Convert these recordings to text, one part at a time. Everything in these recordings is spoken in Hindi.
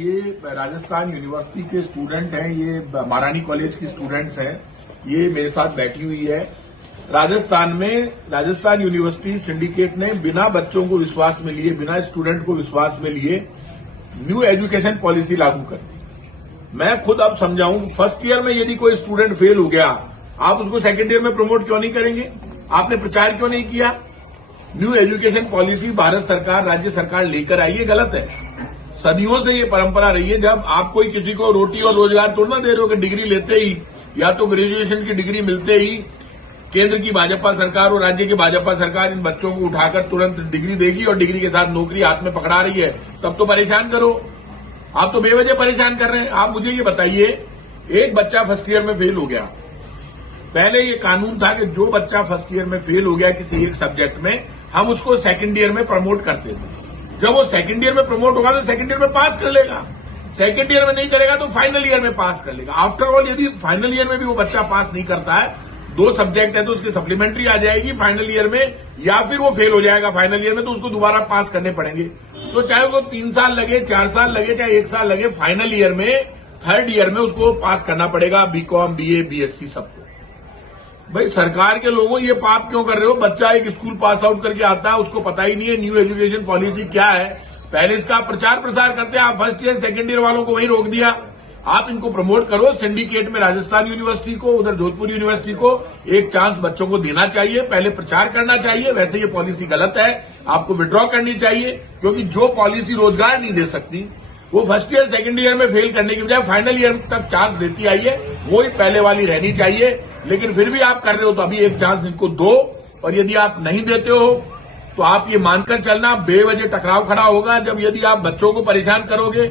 ये राजस्थान यूनिवर्सिटी के स्टूडेंट हैं, ये महारानी कॉलेज की स्टूडेंट्स हैं। ये मेरे साथ बैठी हुई है। राजस्थान में राजस्थान यूनिवर्सिटी सिंडिकेट ने बिना बच्चों को विश्वास में लिए, बिना स्टूडेंट को विश्वास में लिए न्यू एजुकेशन पॉलिसी लागू कर दी। मैं खुद अब समझाऊं, फर्स्ट ईयर में यदि कोई स्टूडेंट फेल हो गया, आप उसको सेकेंड ईयर में प्रमोट क्यों नहीं करेंगे? आपने प्रचार क्यों नहीं किया? न्यू एजुकेशन पॉलिसी भारत सरकार, राज्य सरकार लेकर आई, ये गलत है। सदियों से ये परंपरा रही है, जब आप कोई किसी को रोटी और रोजगार तो ना दे रहे हो कि डिग्री लेते ही या तो ग्रेजुएशन की डिग्री मिलते ही केंद्र की भाजपा सरकार और राज्य की भाजपा सरकार इन बच्चों को उठाकर तुरंत डिग्री देगी और डिग्री के साथ नौकरी हाथ में पकड़ा रही है। तब तो परेशान करो। आप तो बेवजह परेशान कर रहे हैं। आप मुझे ये बताइए, एक बच्चा फर्स्ट ईयर में फेल हो गया, पहले ये कानून था कि जो बच्चा फर्स्ट ईयर में फेल हो गया किसी एक सब्जेक्ट में, हम उसको सेकंड ईयर में प्रमोट करते थे। जब वो सेकंड ईयर में प्रमोट होगा तो सेकंड ईयर में पास कर लेगा, सेकंड ईयर में नहीं करेगा तो फाइनल ईयर में पास कर लेगा। आफ्टर ऑल यदि फाइनल ईयर में भी वो बच्चा पास नहीं करता है, 2 सब्जेक्ट है तो उसकी सप्लीमेंट्री आ जाएगी फाइनल ईयर में, या फिर वो फेल हो जाएगा फाइनल ईयर में तो उसको दोबारा पास करने पड़ेंगे। तो चाहे वो 3 साल लगे, 4 साल लगे, चाहे 1 साल लगे, फाइनल ईयर में, थर्ड ईयर में उसको पास करना पड़ेगा। बीकॉम, बीए, बीएससी सबको। भाई सरकार के लोगों, ये पाप क्यों कर रहे हो? बच्चा एक स्कूल पास आउट करके आता है, उसको पता ही नहीं है न्यू एजुकेशन पॉलिसी क्या है। पहले इसका प्रचार प्रसार करते हैं, आप फर्स्ट ईयर सेकंड ईयर वालों को वहीं रोक दिया। आप इनको प्रमोट करो। सिंडिकेट में राजस्थान यूनिवर्सिटी को, उधर जोधपुर यूनिवर्सिटी को एक चांस बच्चों को देना चाहिए, पहले प्रचार करना चाहिए। वैसे ये पॉलिसी गलत है, आपको विड्रॉ करनी चाहिए, क्योंकि जो पॉलिसी रोजगार नहीं दे सकती, वो फर्स्ट ईयर सेकंड ईयर में फेल करने की बजाय फाइनल ईयर तक चांस देती आई है, वो ही पहले वाली रहनी चाहिए। लेकिन फिर भी आप कर रहे हो तो अभी एक चांस इनको दो, और यदि आप नहीं देते हो तो आप ये मानकर चलना बेवजह टकराव खड़ा होगा। जब यदि आप बच्चों को परेशान करोगे,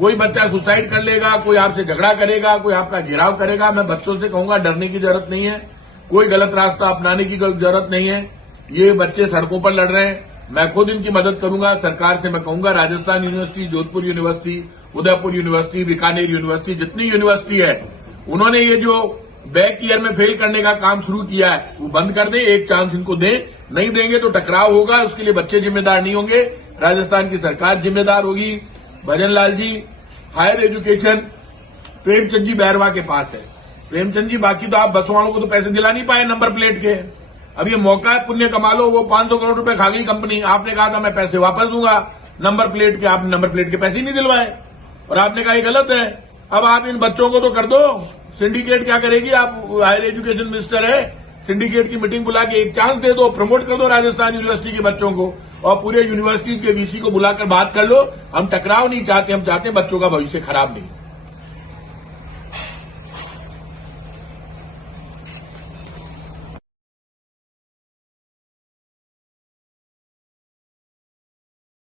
कोई बच्चा सुसाइड कर लेगा, कोई आपसे झगड़ा करेगा, कोई आपका घेराव करेगा, मैं बच्चों से कहूंगा डरने की जरूरत नहीं है, कोई गलत रास्ता अपनाने की जरूरत नहीं है। ये बच्चे सड़कों पर लड़ रहे हैं, मैं खुद इनकी मदद करूंगा। सरकार से मैं कहूंगा, Rajasthan university, Jodhpur university, Udaipur university, Bikaner university, जितनी यूनिवर्सिटी है, उन्होंने ये जो बैक ईयर में फेल करने का काम शुरू किया है वो बंद कर दें, एक चांस इनको दें। नहीं देंगे तो टकराव होगा, उसके लिए बच्चे जिम्मेदार नहीं होंगे, राजस्थान की सरकार जिम्मेदार होगी। भजन लाल जी, हायर एजुकेशन प्रेमचंद जी बैरवा के पास है। प्रेमचंद जी, बाकी तो आप बस वालों को तो पैसे दिला नहीं पाए नंबर प्लेट के। अब ये मौका है, पुण्य कमा लो। वो 500 करोड़ रुपए खा गई कंपनी, आपने कहा था मैं पैसे वापस दूंगा नंबर प्लेट के, आपने नंबर प्लेट के पैसे ही नहीं दिलवाए और आपने कहा ये गलत है। अब आप इन बच्चों को तो कर दो। सिंडिकेट क्या करेगी? आप हायर एजुकेशन मिनिस्टर है, सिंडिकेट की मीटिंग बुला के एक चांस दे दो, प्रमोट कर दो राजस्थान यूनिवर्सिटी के बच्चों को, और पूरे यूनिवर्सिटीज के वीसी को बुलाकर बात कर लो। हम टकराव नहीं चाहते, हम चाहते हैं बच्चों का भविष्य खराब नहीं।